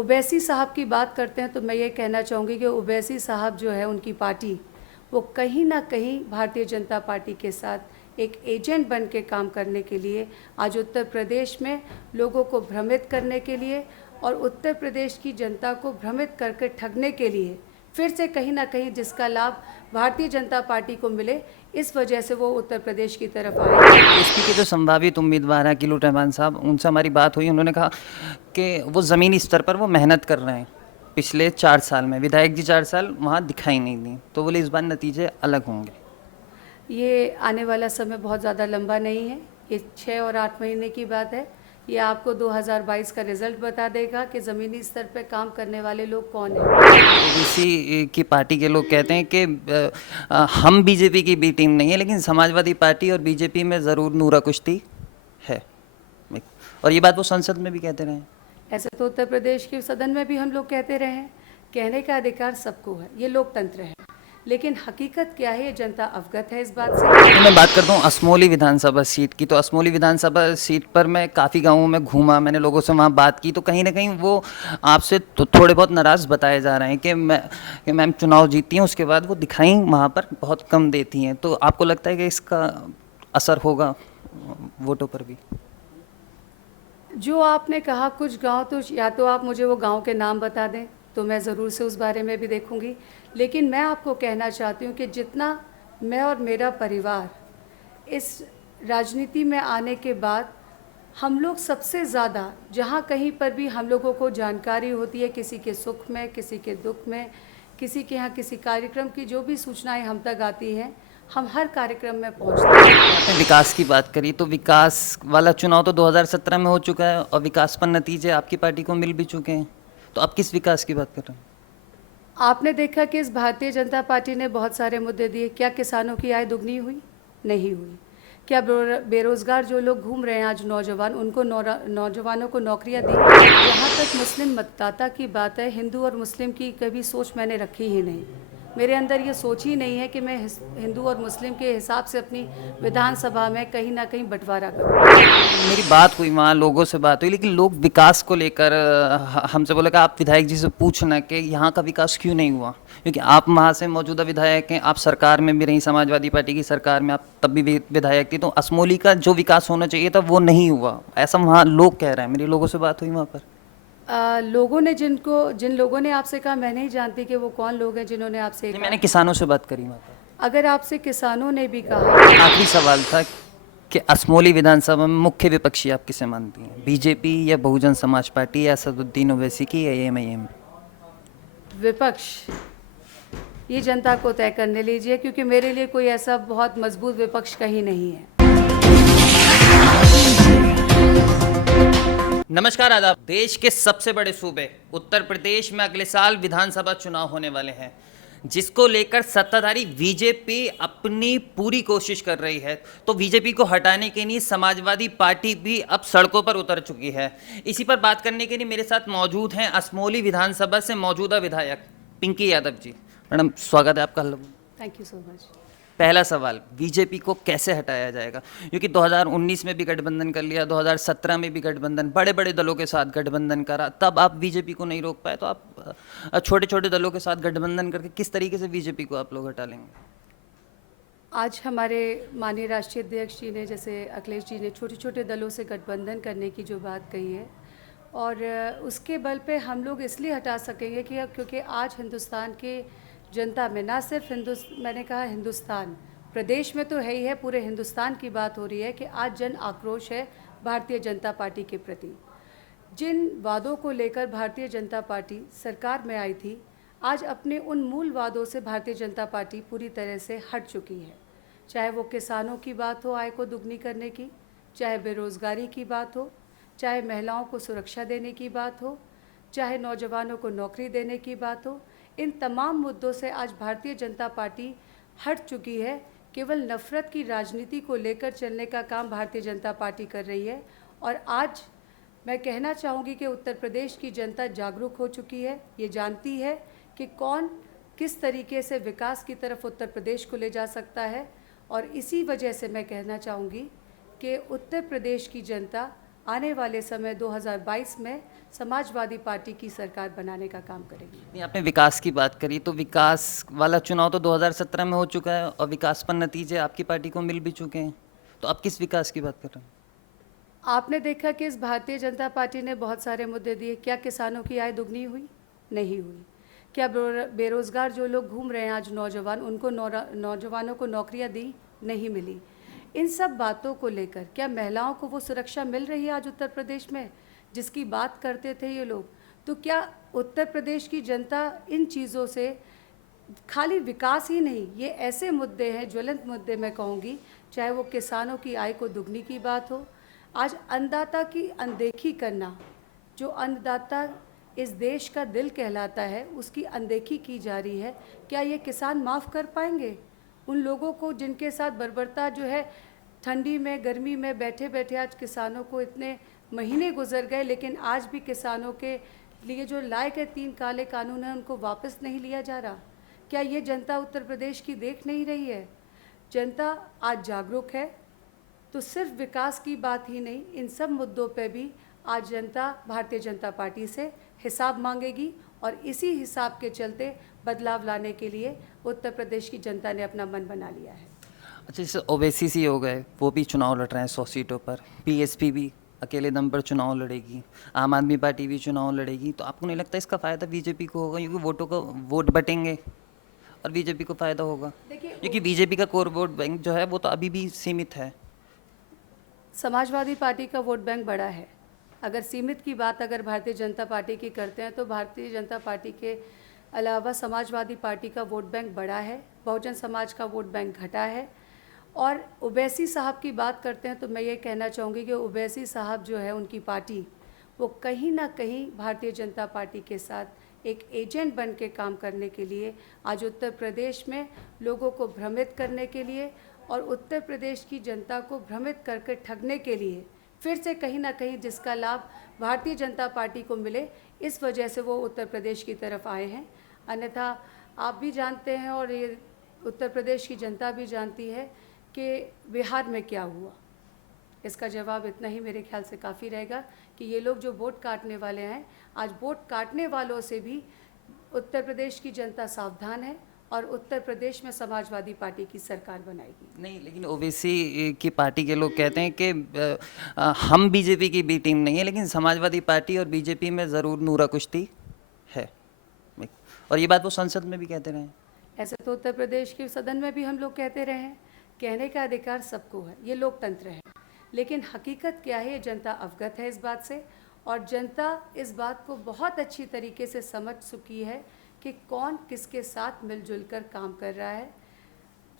ओवैसी साहब की बात करते हैं तो मैं ये कहना चाहूँगी कि ओवैसी साहब जो है उनकी पार्टी वो कहीं ना कहीं भारतीय जनता पार्टी के साथ एक एजेंट बन के काम करने के लिए आज उत्तर प्रदेश में लोगों को भ्रमित करने के लिए और उत्तर प्रदेश की जनता को भ्रमित करके ठगने के लिए फिर से कहीं ना कहीं जिसका लाभ भारतीय जनता पार्टी को मिले, इस वजह से वो उत्तर प्रदेश की तरफ आए। एसपी के जो संभावित उम्मीदवार हैं किलू रहमान साहब, उनसे हमारी बात हुई। उन्होंने कहा कि वो ज़मीनी स्तर पर वो मेहनत कर रहे हैं। पिछले 4 साल में विधायक जी 4 साल वहाँ दिखाई नहीं दी, तो बोले इस बार नतीजे अलग होंगे। ये आने वाला समय बहुत ज़्यादा लंबा नहीं है, ये 6 और 8 महीने की बात है। ये आपको 2022 का रिज़ल्ट बता देगा कि ज़मीनी स्तर पे काम करने वाले लोग कौन हैं। ओबीसी की पार्टी के लोग कहते हैं कि हम बीजेपी की बी टीम नहीं है, लेकिन समाजवादी पार्टी और बीजेपी में ज़रूर नूरा कुश्ती है। और ये बात वो संसद में भी कहते रहे हैं। ऐसे तो उत्तर प्रदेश के सदन में भी हम लोग कहते रहे हैं। कहने का अधिकार सबको है, ये लोकतंत्र है, लेकिन हकीकत क्या है ये जनता अवगत है इस बात से। तो मैं बात करता हूँ असमोली विधानसभा सीट की। तो असमोली विधानसभा सीट पर मैं काफ़ी गाँवों में घूमा, मैंने लोगों से वहाँ बात की, तो कहीं ना कहीं वो आपसे तो थोड़े बहुत नाराज़ बताए जा रहे हैं कि मैम चुनाव जीती हैं, उसके बाद वो दिखाई वहाँ पर बहुत कम देती हैं। तो आपको लगता है कि इसका असर होगा वोटों पर भी? जो आपने कहा कुछ गांव, तो या तो आप मुझे वो गांव के नाम बता दें तो मैं ज़रूर से उस बारे में भी देखूंगी। लेकिन मैं आपको कहना चाहती हूँ कि जितना मैं और मेरा परिवार इस राजनीति में आने के बाद हम लोग सबसे ज़्यादा जहाँ कहीं पर भी हम लोगों को जानकारी होती है, किसी के सुख में, किसी के दुख में, किसी के यहाँ किसी कार्यक्रम की जो भी सूचनाएं हम तक आती हैं, हम हर कार्यक्रम में पहुँचते हैं। आपने विकास की बात करी, तो विकास वाला चुनाव तो 2017 में हो चुका है और विकास पर नतीजे आपकी पार्टी को मिल भी चुके हैं। तो आप किस विकास की बात कर रहे हैं? आपने देखा कि इस भारतीय जनता पार्टी ने बहुत सारे मुद्दे दिए। क्या किसानों की आय दुगनी हुई? नहीं हुई। क्या बेरोजगार जो लोग घूम रहे हैं आज नौजवान, उनको नौजवानों को नौकरियां दी? जहाँ तक मुस्लिम मतदाता की बात है, हिंदू और मुस्लिम की कभी सोच मैंने रखी ही नहीं। मेरे अंदर ये सोच ही नहीं है कि मैं हिंदू और मुस्लिम के हिसाब से अपनी विधानसभा में कहीं ना कहीं बंटवारा करूँ। मेरी बात हुई, वहाँ लोगों से बात हुई, लेकिन लोग विकास को लेकर हमसे बोले कि आप विधायक जी से पूछना कि यहाँ का विकास क्यों नहीं हुआ, क्योंकि आप वहाँ से मौजूदा विधायक हैं, आप सरकार में भी रही, समाजवादी पार्टी की सरकार में आप तब भी विधायक थी। तो असमोली का जो विकास होना चाहिए था वो नहीं हुआ, ऐसा वहाँ लोग कह रहे हैं। मेरी लोगों से बात हुई वहाँ पर। लोगों ने जिन लोगों ने आपसे कहा, मैं नहीं जानती कि वो कौन लोग हैं जिन्होंने आपसे नहीं, कहा। मैंने किसानों से बात करी वहाँ पर। अगर आपसे किसानों ने भी कहा। आखिरी सवाल था कि असमोली विधानसभा में मुख्य विपक्षी आप किसे मानती हैं, बीजेपी या बहुजन समाज पार्टी या असदुद्दीन ओवैसी की या एमआईएम? विपक्ष ये जनता को तय करने लीजिए, क्योंकि मेरे लिए कोई ऐसा बहुत मजबूत विपक्ष कहीं नहीं है। नमस्कार, आदाब। देश के सबसे बड़े सूबे उत्तर प्रदेश में अगले साल विधानसभा चुनाव होने वाले हैं, जिसको लेकर सत्ताधारी बीजेपी अपनी पूरी कोशिश कर रही है। तो बीजेपी को हटाने के लिए समाजवादी पार्टी भी अब सड़कों पर उतर चुकी है। इसी पर बात करने के लिए मेरे साथ मौजूद हैं असमोली विधानसभा से मौजूदा विधायक पिंकी यादव जी। मैडम, स्वागत है आपका। Thank you so much. पहला सवाल, बीजेपी को कैसे हटाया जाएगा? क्योंकि 2019 में भी गठबंधन कर लिया, 2017 में भी गठबंधन, बड़े बड़े दलों के साथ गठबंधन करा, तब आप बीजेपी को नहीं रोक पाए। तो आप छोटे छोटे दलों के साथ गठबंधन करके किस तरीके से बीजेपी को आप लोग हटा लेंगे? आज हमारे माननीय राष्ट्रीय अध्यक्ष जी ने, जैसे अखिलेश जी ने, छोटे छोटे दलों से गठबंधन करने की जो बात कही है, और उसके बल पे हम लोग इसलिए हटा सकेंगे कि क्योंकि आज हिंदुस्तान के जनता में, ना सिर्फ मैंने कहा हिंदुस्तान, प्रदेश में तो है ही है, पूरे हिंदुस्तान की बात हो रही है कि आज जन आक्रोश है भारतीय जनता पार्टी के प्रति। जिन वादों को लेकर भारतीय जनता पार्टी सरकार में आई थी, आज अपने उन मूल वादों से भारतीय जनता पार्टी पूरी तरह से हट चुकी है। चाहे वो किसानों की बात हो आय को दुगनी करने की, चाहे बेरोज़गारी की बात हो, चाहे महिलाओं को सुरक्षा देने की बात हो, चाहे नौजवानों को नौकरी देने की बात हो, इन तमाम मुद्दों से आज भारतीय जनता पार्टी हट चुकी है। केवल नफ़रत की राजनीति को लेकर चलने का काम भारतीय जनता पार्टी कर रही है। और आज मैं कहना चाहूँगी कि उत्तर प्रदेश की जनता जागरूक हो चुकी है, ये जानती है कि कौन किस तरीके से विकास की तरफ उत्तर प्रदेश को ले जा सकता है। और इसी वजह से मैं कहना चाहूँगी कि उत्तर प्रदेश की जनता आने वाले समय 2022 में समाजवादी पार्टी की सरकार बनाने का काम करेंगे। नहीं, आपने विकास की बात करी, तो विकास वाला चुनाव तो 2017 में हो चुका है और विकास पर नतीजे आपकी पार्टी को मिल भी चुके हैं, तो आप किस विकास की बात कर रहे हैं? आपने देखा कि इस भारतीय जनता पार्टी ने बहुत सारे मुद्दे दिए। क्या किसानों की आय दुगनी हुई? नहीं हुई। क्या बेरोजगार जो लोग घूम रहे हैं आज नौजवान, उनको नौजवानों को नौकरियां दी? नहीं मिली। इन सब बातों को लेकर क्या महिलाओं को वो सुरक्षा मिल रही है आज उत्तर प्रदेश में जिसकी बात करते थे ये लोग? तो क्या उत्तर प्रदेश की जनता इन चीज़ों से, खाली विकास ही नहीं, ये ऐसे मुद्दे हैं, ज्वलंत मुद्दे मैं कहूँगी, चाहे वो किसानों की आय को दुगनी की बात हो, आज अन्नदाता की अनदेखी करना, जो अन्नदाता इस देश का दिल कहलाता है, उसकी अनदेखी की जा रही है। क्या ये किसान माफ़ कर पाएंगे उन लोगों को जिनके साथ बर्बरता जो है? ठंडी में, गर्मी में बैठे बैठे आज किसानों को इतने महीने गुजर गए, लेकिन आज भी किसानों के लिए जो लाए गए 3 काले कानून हैं उनको वापस नहीं लिया जा रहा। क्या ये जनता उत्तर प्रदेश की देख नहीं रही है? जनता आज जागरूक है, तो सिर्फ विकास की बात ही नहीं, इन सब मुद्दों पे भी आज जनता भारतीय जनता पार्टी से हिसाब मांगेगी और इसी हिसाब के चलते बदलाव लाने के लिए उत्तर प्रदेश की जनता ने अपना मन बना लिया है। अच्छा, जैसे ओवैसी हो गए, वो भी चुनाव लड़ रहे हैं 100 सीटों पर, बीएसपी भी अकेले दम पर चुनाव लड़ेगी, आम आदमी पार्टी भी चुनाव लड़ेगी, तो आपको नहीं लगता इसका फ़ायदा बीजेपी को होगा? क्योंकि वोट बटेंगे और बीजेपी को फ़ायदा होगा, देखिए, क्योंकि बीजेपी का कोर वोट बैंक जो है वो तो अभी भी सीमित है। समाजवादी पार्टी का वोट बैंक बड़ा है। अगर सीमित की बात अगर भारतीय जनता पार्टी की करते हैं तो भारतीय जनता पार्टी के अलावा समाजवादी पार्टी का वोट बैंक बड़ा है, बहुजन समाज का वोट बैंक घटा है। और ओवैसी साहब की बात करते हैं तो मैं ये कहना चाहूँगी कि ओवैसी साहब जो है, उनकी पार्टी, वो कहीं ना कहीं भारतीय जनता पार्टी के साथ एक एजेंट बन के काम करने के लिए आज उत्तर प्रदेश में लोगों को भ्रमित करने के लिए और उत्तर प्रदेश की जनता को भ्रमित करके ठगने के लिए फिर से कहीं ना कहीं जिसका लाभ भारतीय जनता पार्टी को मिले, इस वजह से वो उत्तर प्रदेश की तरफ आए हैं। अन्यथा आप भी जानते हैं और ये उत्तर प्रदेश की जनता भी जानती है कि बिहार में क्या हुआ। इसका जवाब इतना ही मेरे ख्याल से काफ़ी रहेगा कि ये लोग जो वोट काटने वाले हैं, आज वोट काटने वालों से भी उत्तर प्रदेश की जनता सावधान है और उत्तर प्रदेश में समाजवादी पार्टी की सरकार बनाएगी। नहीं, लेकिन ओवैसी की पार्टी के लोग कहते हैं कि हम बीजेपी की बी टीम नहीं है, लेकिन समाजवादी पार्टी और बीजेपी में ज़रूर नूरा कुश्ती है, और ये बात वो संसद में भी कहते रहे हैं। ऐसे तो उत्तर प्रदेश के सदन में भी हम लोग कहते रहे हैं। कहने का अधिकार सबको है, ये लोकतंत्र है, लेकिन हकीकत क्या है ये जनता अवगत है इस बात से, और जनता इस बात को बहुत अच्छी तरीके से समझ चुकी है कि कौन किसके साथ मिलजुल कर काम कर रहा है।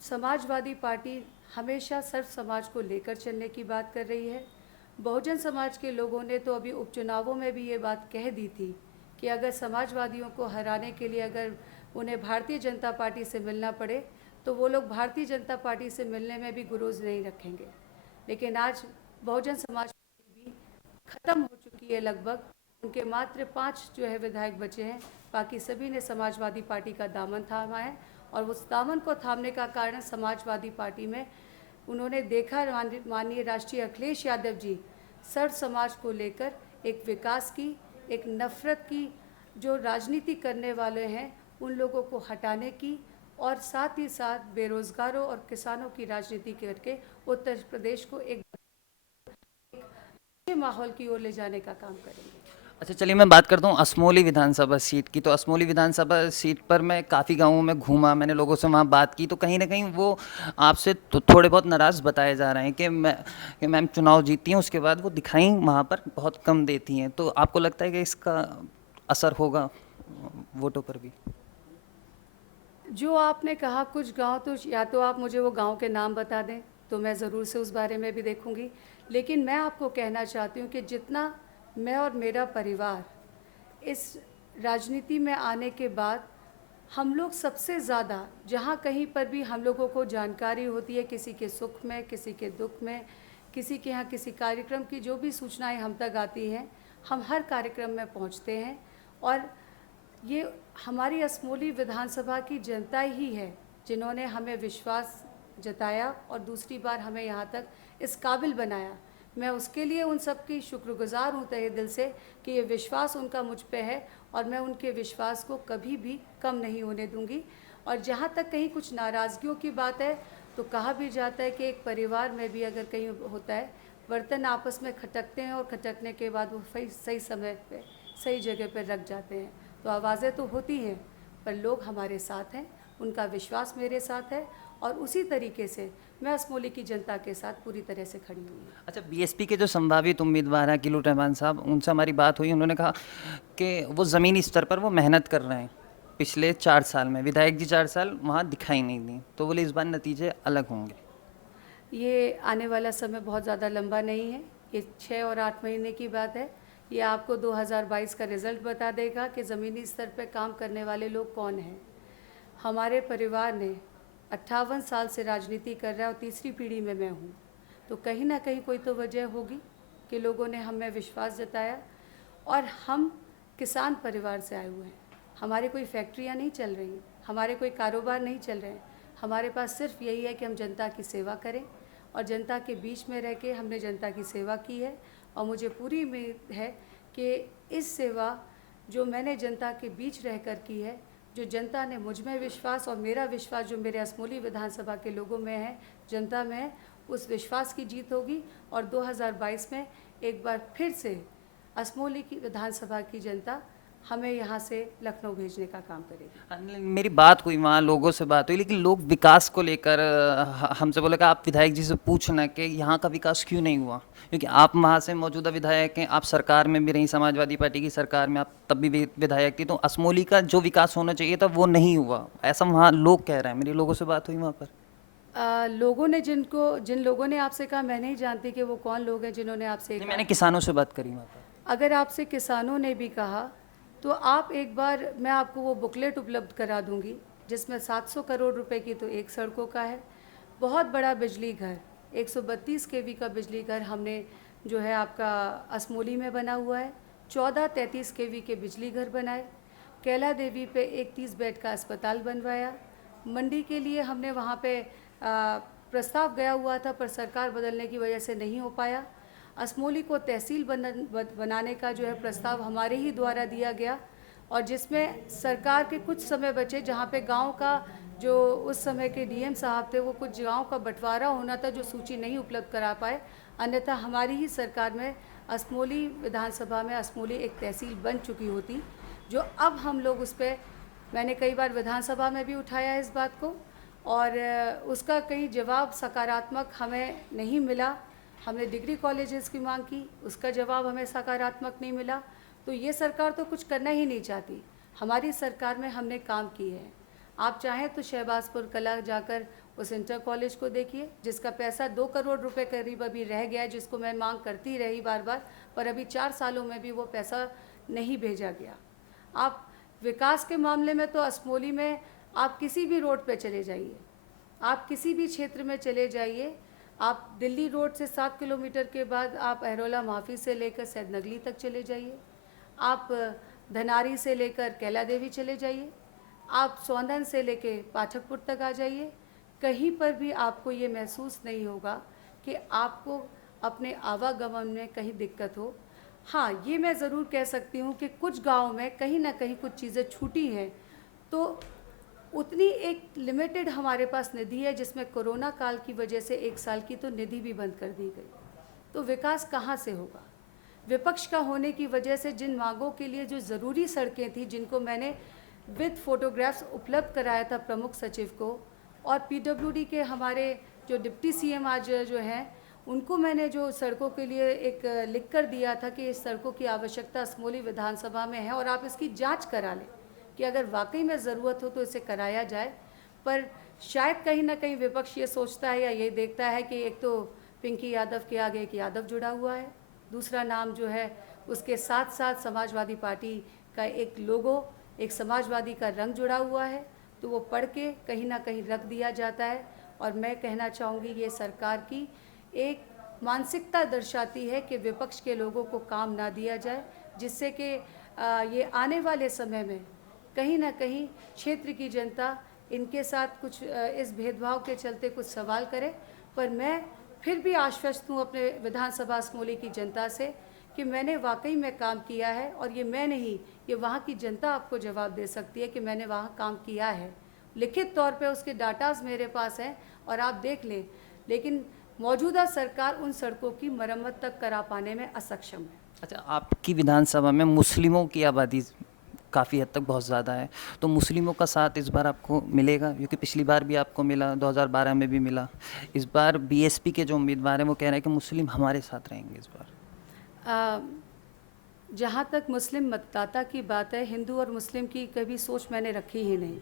समाजवादी पार्टी हमेशा सर्व समाज को लेकर चलने की बात कर रही है। बहुजन समाज के लोगों ने तो अभी उपचुनावों में भी ये बात कह दी थी कि अगर समाजवादियों को हराने के लिए अगर उन्हें भारतीय जनता पार्टी से मिलना पड़े तो वो लोग भारतीय जनता पार्टी से मिलने में भी गुरेज नहीं रखेंगे। लेकिन आज बहुजन समाज पार्टी भी ख़त्म हो चुकी है लगभग, उनके मात्र 5 जो है विधायक बचे हैं, बाकी सभी ने समाजवादी पार्टी का दामन थामा है। और उस दामन को थामने का कारण समाजवादी पार्टी में उन्होंने देखा, माननीय राष्ट्रीय अखिलेश यादव जी सर्व समाज को लेकर एक विकास की, एक नफ़रत की जो राजनीति करने वाले हैं उन लोगों को हटाने की, और साथ ही साथ बेरोज़गारों और किसानों की राजनीति करके उत्तर प्रदेश को एक अच्छे माहौल की ओर ले जाने का काम करेंगे। अच्छा, चलिए मैं बात करता हूँ असमोली विधानसभा सीट की। तो असमोली विधानसभा सीट पर मैं काफ़ी गाँवों में घूमा, मैंने लोगों से वहाँ बात की, तो कहीं ना कहीं वो आपसे तो थोड़े बहुत नाराज़ बताए जा रहे हैं कि मैम चुनाव जीती हैं, उसके बाद वो दिखाई वहाँ पर बहुत कम देती हैं। तो आपको लगता है कि इसका असर होगा वोटों पर भी? जो आपने कहा कुछ गांव, तो या तो आप मुझे वो गांव के नाम बता दें तो मैं ज़रूर से उस बारे में भी देखूंगी। लेकिन मैं आपको कहना चाहती हूँ कि जितना मैं और मेरा परिवार इस राजनीति में आने के बाद, हम लोग सबसे ज़्यादा जहाँ कहीं पर भी हम लोगों को जानकारी होती है, किसी के सुख में, किसी के दुख में, किसी के यहाँ किसी कार्यक्रम की जो भी सूचनाएं हम तक आती हैं, हम हर कार्यक्रम में पहुँचते हैं। और ये हमारी असमोली विधानसभा की जनता ही है जिन्होंने हमें विश्वास जताया और दूसरी बार हमें यहाँ तक इस काबिल बनाया मैं उसके लिए उन सब की शुक्रगुज़ार हूँ तहे दिल से कि ये विश्वास उनका मुझ पे है और मैं उनके विश्वास को कभी भी कम नहीं होने दूँगी। और जहाँ तक कहीं कुछ नाराज़गियों की बात है, तो कहा भी जाता है कि एक परिवार में भी अगर कहीं होता है, बर्तन आपस में खटकते हैं और खटकने के बाद वो सही समय पे सही जगह पे रख जाते हैं। तो आवाज़ें तो होती हैं, पर लोग हमारे साथ हैं, उनका विश्वास मेरे साथ है और उसी तरीके से मैं असमोली की जनता के साथ पूरी तरह से खड़ी हुई हूँ। अच्छा, बीएसपी के जो संभावित उम्मीदवार हैं अकीलुर रहमान साहब, उनसे हमारी बात हुई। उन्होंने कहा कि वो ज़मीनी स्तर पर वो मेहनत कर रहे हैं। पिछले 4 साल में विधायक जी 4 साल वहाँ दिखाई नहीं दी, तो बोले इस बार नतीजे अलग होंगे। ये आने वाला समय बहुत ज़्यादा लंबा नहीं है, ये 6 और 8 महीने की बात है। ये आपको 2022 का रिज़ल्ट बता देगा कि ज़मीनी स्तर पे काम करने वाले लोग कौन हैं। हमारे परिवार ने 58 साल से राजनीति कर रहा है और तीसरी पीढ़ी में मैं हूँ, तो कहीं ना कहीं कोई तो वजह होगी कि लोगों ने हम में विश्वास जताया। और हम किसान परिवार से आए हुए हैं, हमारे कोई फैक्ट्रियाँ नहीं चल रही, हमारे कोई कारोबार नहीं चल रहे हैं। हमारे पास सिर्फ यही है कि हम जनता की सेवा करें और जनता के बीच में रह के हमने जनता की सेवा की है। और मुझे पूरी उम्मीद है कि इस सेवा जो मैंने जनता के बीच रहकर की है, जो जनता ने मुझ में विश्वास और मेरा विश्वास जो मेरे असमोली विधानसभा के लोगों में है, जनता में है, उस विश्वास की जीत होगी। और 2022 में एक बार फिर से असमोली की विधानसभा की जनता हमें यहाँ से लखनऊ भेजने का काम करेगी। मेरी बात हुई वहाँ, लोगों से बात हुई, लेकिन लोग विकास को लेकर हमसे बोले कि आप विधायक जी से पूछना कि यहाँ का विकास क्यों नहीं हुआ, क्योंकि आप वहाँ से मौजूदा विधायक हैं, आप सरकार में भी रही, समाजवादी पार्टी की सरकार में आप तब भी विधायक थी, तो असमोली का जो विकास होना चाहिए था वो नहीं हुआ, ऐसा वहाँ लोग कह रहे हैं। मेरी लोगों से बात हुई वहाँ पर। लोगों ने जिन लोगों ने आपसे कहा, मैं नहीं जानती कि वो कौन लोग हैं जिन्होंने आपसे नहीं, कहा। मैंने किसानों से बात करी वहाँ पर। अगर आपसे किसानों ने भी कहा तो आप एक बार, मैं आपको वो बुकलेट उपलब्ध करा दूंगी जिसमें 700 करोड़ रुपए की तो एक सड़कों का है, बहुत बड़ा बिजली घर 132 केवी का बिजली घर हमने जो है आपका असमोली में बना हुआ है। 14 33 केवी के बिजली घर बनाए। कैला देवी पे एक 30 बेड का अस्पताल बनवाया। मंडी के लिए हमने वहाँ पे प्रस्ताव गया हुआ था, पर सरकार बदलने की वजह से नहीं हो पाया। असमोली को तहसील बनाने का जो है प्रस्ताव हमारे ही द्वारा दिया गया, और जिसमें सरकार के कुछ समय बचे, जहाँ पे गांव का जो उस समय के डीएम साहब थे वो कुछ गांव का बंटवारा होना था जो सूची नहीं उपलब्ध करा पाए। अन्यथा हमारी ही सरकार में असमोली विधानसभा में असमोली एक तहसील बन चुकी होती, जो अब हम लोग उस पर, मैंने कई बार विधानसभा में भी उठाया है इस बात को, और उसका कहीं जवाब सकारात्मक हमें नहीं मिला। हमने डिग्री कॉलेजेस की मांग की, उसका जवाब हमें सकारात्मक नहीं मिला। तो ये सरकार तो कुछ करना ही नहीं चाहती। हमारी सरकार में हमने काम किए हैं। आप चाहें तो शहबाजपुर कला जाकर उस इंटर कॉलेज को देखिए, जिसका पैसा 2 करोड़ रुपए करीब अभी रह गया है, जिसको मैं मांग करती रही बार बार, पर अभी 4 सालों में भी वो पैसा नहीं भेजा गया। आप विकास के मामले में तो असमोली में आप किसी भी रोड पे चले जाइए, आप किसी भी क्षेत्र में चले जाइए, आप दिल्ली रोड से 7 किलोमीटर के बाद आप अहरोला माफी से लेकर सैदनगली तक चले जाइए, आप धनारी से लेकर कैला देवी चले जाइए, आप सौंदन से लेकर पाठकपुर तक आ जाइए, कहीं पर भी आपको ये महसूस नहीं होगा कि आपको अपने आवागमन में कहीं दिक्कत हो। हाँ, ये मैं ज़रूर कह सकती हूँ कि कुछ गाँव में कहीं ना कहीं कुछ चीज़ें छूटी हैं, तो उतनी एक लिमिटेड हमारे पास निधि है, जिसमें कोरोना काल की वजह से 1 साल की तो निधि भी बंद कर दी गई। तो विकास कहाँ से होगा? विपक्ष का होने की वजह से जिन मांगों के लिए जो ज़रूरी सड़कें थी, जिनको मैंने विद फोटोग्राफ्स उपलब्ध कराया था प्रमुख सचिव को, और पीडब्ल्यूडी के हमारे जो डिप्टी सीएम आज जो हैं, उनको मैंने जो सड़कों के लिए एक लिख कर दिया था कि इस सड़कों की आवश्यकता असमोली विधानसभा में है और आप इसकी जांच करा लें कि अगर वाकई में ज़रूरत हो तो इसे कराया जाए। पर शायद कहीं ना कहीं विपक्ष ये सोचता है या ये देखता है कि एक तो पिंकी यादव के आगे एक यादव जुड़ा हुआ है, दूसरा नाम जो है उसके साथ साथ समाजवादी पार्टी का एक लोगो, एक समाजवादी का रंग जुड़ा हुआ है, तो वो पढ़ के कहीं ना कहीं रख दिया जाता है। और मैं कहना चाहूँगी ये सरकार की एक मानसिकता दर्शाती है कि विपक्ष के लोगों को काम ना दिया जाए, जिससे कि ये आने वाले समय में कहीं ना कहीं क्षेत्र की जनता इनके साथ कुछ इस भेदभाव के चलते कुछ सवाल करे। पर मैं फिर भी आश्वस्त हूँ अपने विधानसभा असमोली की जनता से कि मैंने वाकई में काम किया है, और ये मैं नहीं, ये वहाँ की जनता आपको जवाब दे सकती है कि मैंने वहाँ काम किया है। लिखित तौर पे उसके डाटाज मेरे पास हैं और आप देख लें, लेकिन मौजूदा सरकार उन सड़कों की मरम्मत तक करा पाने में असक्षम है। अच्छा, आपकी विधानसभा में मुस्लिमों की आबादी काफ़ी हद तक बहुत ज़्यादा है, तो मुस्लिमों का साथ इस बार आपको मिलेगा? क्योंकि पिछली बार भी आपको मिला, 2012 में भी मिला। इस बार बीएसपी के जो उम्मीदवार हैं वो कह रहे हैं कि मुस्लिम हमारे साथ रहेंगे इस बार। जहाँ तक मुस्लिम मतदाता की बात है, हिंदू और मुस्लिम की कभी सोच मैंने रखी ही नहीं।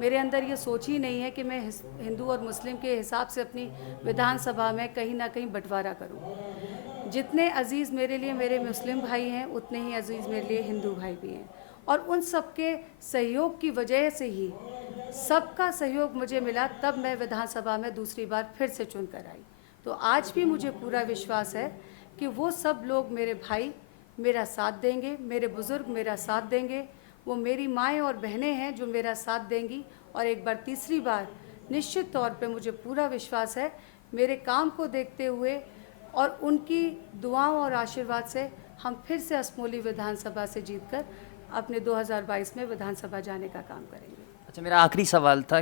मेरे अंदर ये सोच ही नहीं है कि मैं हिंदू और मुस्लिम के हिसाब से अपनी विधानसभा में कहीं ना कहीं बंटवारा करूं। जितने अजीज़ मेरे लिए मेरे मुस्लिम भाई हैं, उतने ही अजीज़ मेरे लिए हिंदू भाई भी हैं, और उन सबके सहयोग की वजह से ही, सबका सहयोग मुझे मिला, तब मैं विधानसभा में दूसरी बार फिर से चुन कर आई। तो आज भी मुझे पूरा विश्वास है कि वो सब लोग मेरे भाई मेरा साथ देंगे, मेरे बुज़ुर्ग मेरा साथ देंगे, वो मेरी माएँ और बहनें हैं जो मेरा साथ देंगी, और एक बार तीसरी बार निश्चित तौर पे मुझे पूरा विश्वास है, मेरे काम को देखते हुए और उनकी दुआओं और आशीर्वाद से हम फिर से असमोली विधानसभा से जीतकर अपने 2022 में विधानसभा जाने का काम करेंगे। अच्छा, मेरा आखिरी सवाल था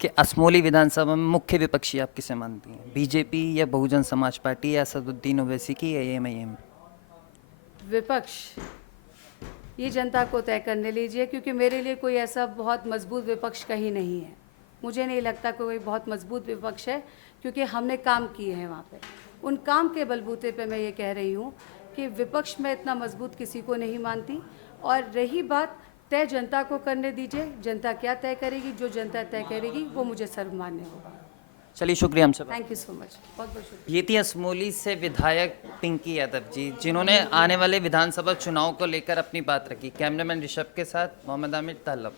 कि असमोली विधानसभा में मुख्य विपक्षी आप किसे मानती हैं? बीजेपी या बहुजन समाज पार्टी या असदुद्दीन ओवैसी की या एमआईएम? विपक्ष ये जनता को तय करने लीजिए, क्योंकि मेरे लिए कोई ऐसा बहुत मजबूत विपक्ष कहीं नहीं है। मुझे नहीं लगता कोई बहुत मजबूत विपक्ष है, क्योंकि हमने काम किए हैं वहाँ पे। उन काम के बलबूते पे मैं ये कह रही हूँ कि विपक्ष में इतना मजबूत किसी को नहीं मानती। और रही बात, तय जनता को करने दीजिए, जनता क्या तय करेगी, जो जनता तय करेगी वो मुझे सर्वमान्य होगा। चलिए, शुक्रिया हमसे। थैंक यू सो मच, बहुत बहुत शुक्रिया। ये थी असमोली से विधायक पिंकी यादव जी, जिन्होंने आने वाले विधानसभा चुनाव को लेकर अपनी बात रखी। कैमरामैन ऋषभ के साथ मोहम्मद आमिर, तहलब।